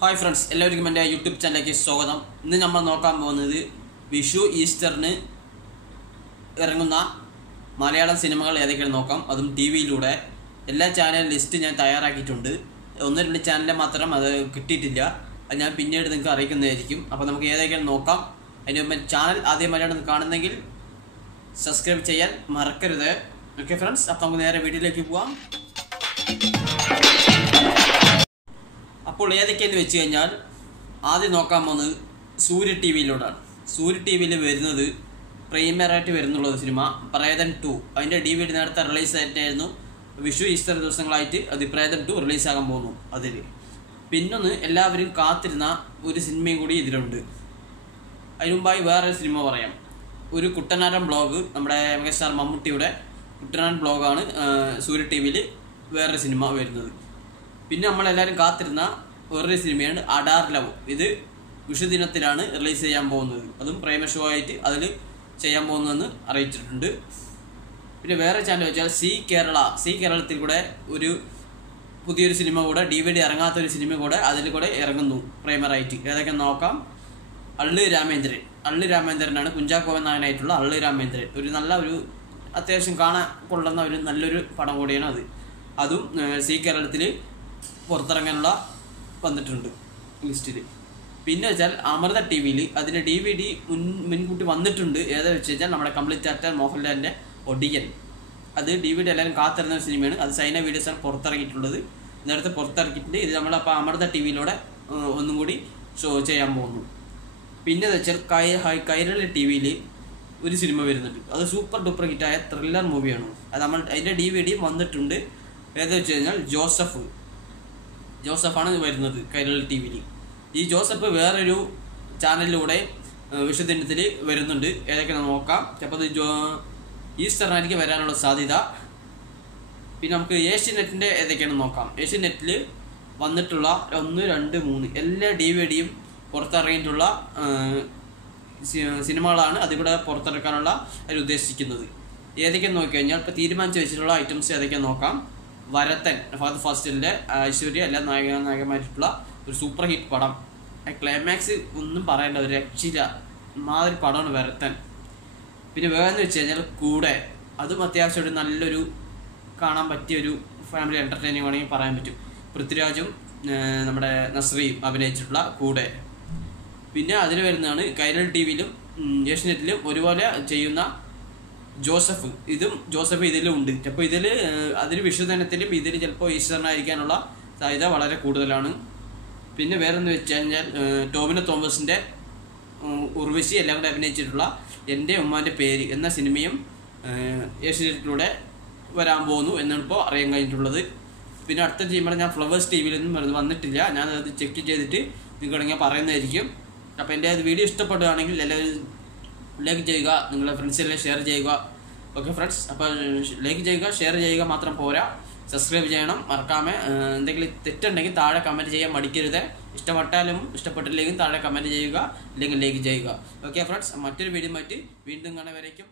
Hi friends എല്ലാവർക്കും എന്റെ YouTube ചാനലിലേക്ക് സ്വാഗതം. ഇന്ന് നമ്മൾ നോക്കാൻ പോകുന്നത് വിഷു ഈസ്റ്ററിന് ഇറങ്ങുന്ന മലയാളം സിനിമകൾ ഏതൊക്കെയാണ് നോക്കാം. അതും ടി വിയിലൂടെ എല്ലാ ചാനൽ ലിസ്റ്റ് ഞാൻ തയ്യാറാക്കിയിട്ടുണ്ട്. ഒന്ന് രണ്ട് ചാനലിൽ മാത്രം അത് കിട്ടിയിട്ടില്ല. അത് ഞാൻ പിന്നീട് നിങ്ങൾക്ക് അറിയിക്കുന്നതായിരിക്കും. അപ്പോൾ നമുക്ക് ഏതൊക്കെയാണ് നോക്കാം. അതിന് മുമ്പ് ചാനൽ ആദ്യമായിട്ടാണ് കാണുന്നെങ്കിൽ സബ്സ്ക്രൈബ് ചെയ്യാൻ മറക്കരുത്. ഓക്കെ ഫ്രണ്ട്സ് അപ്പോൾ നമുക്ക് നേരെ വീഡിയോയിലേക്ക് പോവാം. അപ്പോൾ ഏതൊക്കെയെന്ന് വെച്ച് കഴിഞ്ഞാൽ ആദ്യം നോക്കാൻ പോകുന്നത് സൂര്യ ടി വിയിലൂടെയാണ് സൂര്യ ടി വിയിൽ വരുന്നത് പ്രീമിയറായിട്ട് വരുന്നുള്ള സിനിമ പ്രേതൻ ടു അതിന്റെ ഡി വി ഡി നേരത്തെ റിലീസ് ആയിട്ടായിരുന്നു. വിഷു ഈസ്റ്റർ ദിവസങ്ങളായിട്ട് അത് പ്രേതൻ ടു റിലീസാകാൻ പോകുന്നു അതിൽ പിന്നൊന്ന് എല്ലാവരും കാത്തിരുന്ന ഒരു സിനിമയും കൂടി ഇതിലുണ്ട്. അതിനുമ്പായി വേറൊരു സിനിമ പറയാം. ഒരു കുട്ടനാടൻ ബ്ലോഗ് നമ്മുടെ മെഗസ്റ്റാർ മമ്മൂട്ടിയുടെ കുട്ടനാടൻ ബ്ലോഗാണ് സൂര്യ ടി വിയിൽ വേറൊരു സിനിമ വരുന്നത്. പിന്നെ നമ്മളെല്ലാവരും കാത്തിരുന്ന വേറൊരു സിനിമയാണ് അഡാർ ലവ് ഇത് വിഷുദിനത്തിലാണ് റിലീസ് ചെയ്യാൻ പോകുന്നത്. അതും പ്രേമ ഷോ ആയിട്ട് അതിൽ ചെയ്യാൻ പോകുന്നതെന്ന് അറിയിച്ചിട്ടുണ്ട്. പിന്നെ വേറെ ചാനൽ വെച്ചാൽ സി കേരള സി കേരളത്തിൽ കൂടെ ഒരു പുതിയൊരു സിനിമ കൂടെ ഡി വി ഡി ഇറങ്ങാത്ത ഒരു സിനിമ കൂടെ അതിൽ കൂടെ ഇറങ്ങുന്നു പ്രൈമറായിട്ട് ഏതൊക്കെ നോക്കാം? അള്ളി രാമേന്ദ്രൻ. അള്ളു രാമേന്ദ്രനാണ് കുഞ്ചാക്കോവൻ നായനായിട്ടുള്ള അള്ളി രാമേന്ദ്രൻ. ഒരു നല്ല ഒരു അത്യാവശ്യം കാണാൻ കൊള്ളുന്ന ഒരു നല്ലൊരു പടം കൂടിയാണ് അത്. അതും സി കേരളത്തിൽ പുറത്തിറങ്ങാനുള്ള വന്നിട്ടുണ്ട് ലിസ്റ്റിൽ പിന്നെ വെച്ചാൽ അമൃത ടി വിയിൽ അതിന്റെ ഡി വി ഡി മുൻ മുൻകൂട്ടി വന്നിട്ടുണ്ട്. ഏതാ വെച്ച് കഴിഞ്ഞാൽ നമ്മുടെ കംപ്ലീറ്റ് ആക്ടർ മോഹൻലാലിന്റെ ഒടിയൻ. അത് ഡി വി ഡി എല്ലാവരും കാത്തിരുന്ന ഒരു സിനിമയാണ്. അത് സൈന വീഡിയോസാണ് പുറത്തിറങ്ങിയിട്ടുള്ളത്. നേരത്തെ പുറത്തിറക്കിയിട്ടുണ്ട് ഇത് നമ്മളപ്പോൾ അമൃത ടി വിയിലൂടെ ഒന്നും കൂടി ഷോ ചെയ്യാൻ പോകുന്നു. പിന്നെ വെച്ചാൽ കൈ ഹൈ കൈരളി ടി വിയിൽ ഒരു സിനിമ വരുന്നുണ്ട്. അത് സൂപ്പർ ഡൂപ്പർ ഹിറ്റായ ത്രില്ലർ മൂവിയാണ്. അത് നമ്മൾ അതിന്റെ ഡി വി ഡി വന്നിട്ടുണ്ട്. ഏതാ വെച്ച് കഴിഞ്ഞാൽ ജോസഫ്. ജോസഫാണ് വരുന്നത് കൈരളി ടി വിയിൽ ഈ ജോസഫ് വേറൊരു ചാനലിലൂടെ വിഷുദിനത്തിൽ വരുന്നുണ്ട്. ഏതൊക്കെ നോക്കാം. ചിലപ്പോൾ അത് ജോ ഈസ്റ്ററിനായിരിക്കും വരാനുള്ള സാധ്യത. പിന്നെ നമുക്ക് ഏഷ്യനെറ്റിന്റെ ഏതൊക്കെയാണ് നോക്കാം. ഏഷ്യനെറ്റിൽ വന്നിട്ടുള്ള ഒന്ന് രണ്ട് മൂന്ന് എല്ലാ ഡി വി ഡിയും പുറത്തിറങ്ങിയിട്ടുള്ള സിനിമകളാണ് അതിവിടെ പുറത്തിറക്കാനുള്ള അവർ ഉദ്ദേശിക്കുന്നത്. ഏതൊക്കെയെന്ന് നോക്കി കഴിഞ്ഞാൽ ഇപ്പോൾ തീരുമാനിച്ച് വെച്ചിട്ടുള്ള ഐറ്റംസ് ഏതൊക്കെയാണെന്ന് നോക്കാം. വരത്തൻ ഫാസ്റ്റിന്റെ ഐശ്വര്യ എല്ലാ നായക നായകന്മാരായിട്ടുള്ള ഒരു സൂപ്പർ ഹിറ്റ് പടം. ക്ലൈമാക്സ് ഒന്നും പറയേണ്ട ഒരു രക്ഷിത മാതിരി പടമാണ് വരത്തൻ. പിന്നെ വേറെന്ന് വെച്ച് കഴിഞ്ഞാൽ കൂടെ. അതും അത്യാവശ്യം ഒരു നല്ലൊരു കാണാൻ പറ്റിയ ഒരു ഫാമിലി എന്റർടൈനിങ് വേണമെങ്കിൽ പറയാൻ പറ്റും. പൃഥ്വിരാജും നമ്മുടെ നസ്രിയും അഭിനയിച്ചിട്ടുള്ള കൂടെ. പിന്നെ അതിൽ വരുന്നതാണ് കൈരൽ ടി വിയിലും ഏഷ്യനെറ്റിലും ഒരുപോലെ ചെയ്യുന്ന ജോസഫ് ഇതും ജോസഫ് ഇതിലും ഉണ്ട്. അപ്പോൾ ഇതിൽ അതിൽ വിഷുദിനത്തിലും ഇതിൽ ചിലപ്പോൾ ഈശ്വരനായിരിക്കാനുള്ള സാധ്യത വളരെ കൂടുതലാണ്. പിന്നെ വേറെ എന്ന് വെച്ച് കഴിഞ്ഞാൽ ടോമിനോ തോമസിന്റെ ഉർവശി എല്ലാം കൂടെ അഭിനയിച്ചിട്ടുള്ള എന്റെ ഉമ്മാന്റെ പേര് എന്ന സിനിമയും ഏർ ഏഷ്യനെറ്റിലൂടെ വരാൻ പോകുന്നു എന്നാണ് ഇപ്പോൾ അറിയാൻ കഴിഞ്ഞിട്ടുള്ളത്. പിന്നെ അടുത്ത ചെയ്യുമ്പോൾ ഞാൻ ഫ്ലവേഴ്സ് ടി വിയിലൊന്നും വന്നിട്ടില്ല. ഞാനത് ചെക്ക് ചെയ്തിട്ട് നിങ്ങൾ ഇങ്ങനെ പറയുന്നതായിരിക്കും. അപ്പോൾ എന്റെ വീഡിയോ ഇഷ്ടപ്പെടുകയാണെങ്കിൽ എല്ലാവരും ലൈക്ക് ചെയ്യുക നിങ്ങളുടെ ഫ്രണ്ട്സിനെ ഷെയർ ചെയ്യുക. ഓക്കെ ഫ്രണ്ട്സ് അപ്പോൾ ലൈക്ക് ചെയ്യുക ഷെയർ ചെയ്യുക മാത്രം പോരാ. സബ്സ്ക്രൈബ് ചെയ്യണം മറക്കാമേ. എന്തെങ്കിലും തെറ്റുണ്ടെങ്കിൽ താഴെ കമന്റ് ചെയ്യാൻ മടിക്കരുത്. ഇഷ്ടപ്പെട്ടാലും ഇഷ്ടപ്പെട്ടില്ലെങ്കിലും താഴെ കമന്റ് ചെയ്യുക ഇല്ലെങ്കിൽ ലൈക്ക് ചെയ്യുക. ഓക്കെ ഫ്രണ്ട്സ് മറ്റൊരു വീഡിയോ മാറ്റി വീണ്ടും കാണാൻ വരയ്ക്കും